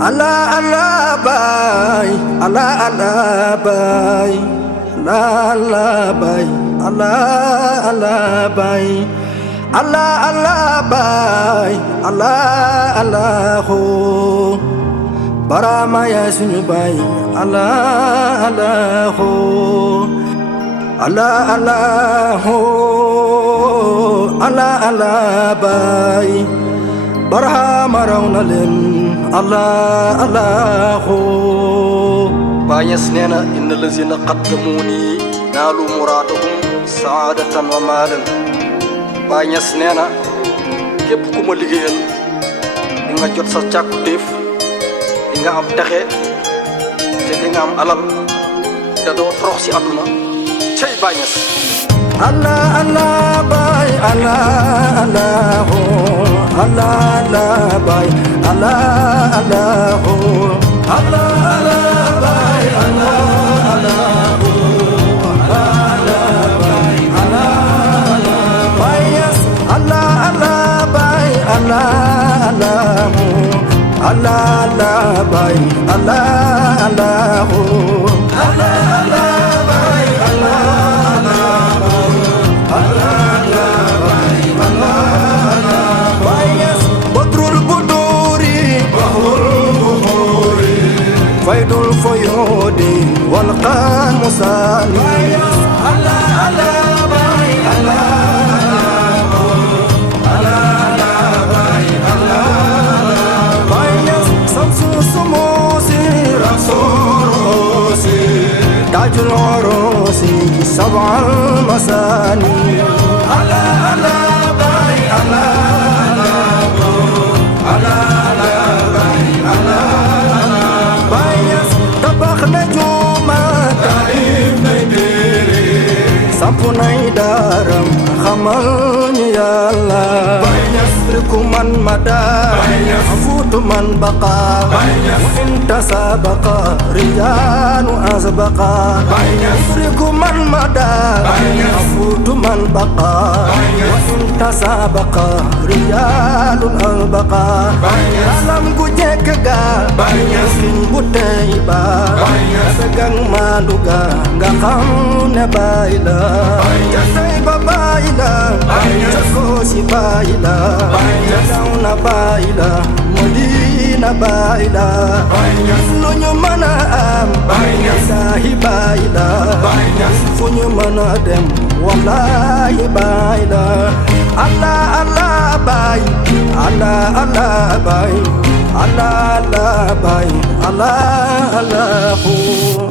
Allah Allah bay, Allah Allah bay, Allah Allah bay, Allah Allah bay, Allah Allah bay, Allah Allah ho. Barama ya suñu bay, Allah Allah ho, Allah Allah ho, Allah Allah bay. Barhama raw na leen Allah Allahu Baay Ñas nee na inna lazina qaddamuni naalu muraadahum saadatan wa maalan. Baay Ñas nee na képp ku ma liggéeyal di nga jot sa càkkutéef, di nga am texe te di nga am alal te doo torox si àdduna. cey Baay Ñas. Allah Allah Baay, Allah Allahu, Allah Allah Baay, Allah Allahu, Allah Allah Baay, Allah Allahu, Allah Allah Baay, Allah Allah Baay Ñas. Allah Allah Baay, Allah Allahu, Allah Allah Baay, Allah Allahu, Allah Allah Baay, Allah faydul foyodi wal qan musani. Allah Allah Baay, Allah Allah Baay, Allah Baay Ñas. Samsu sumusi rasul tajul urusi sab'al masani. Allah Allah Baay, Allah sampunay daram xamal ñu Yàlla. Baay Ñas riku man mada fuutu man baqa wa inta sabaqa rijaanu asbaqa. riku man mada fuutu man baqa wa inta sabaqa rijaanu asbaqa. alam gu jekk ga kin bu tey ba dagang maandu ga nga xam ne Baay la. Jatay ba Baay la, Jakosi Baay la, Jadawna Baay la, Madina Baay la. lu ñu mën a am Ilaahi Baay la, fu ñu mën a dem wallaahi Baay la. Allah Allah Baay, Allah Allah Baay, Allah Allah Baay, Allah Allah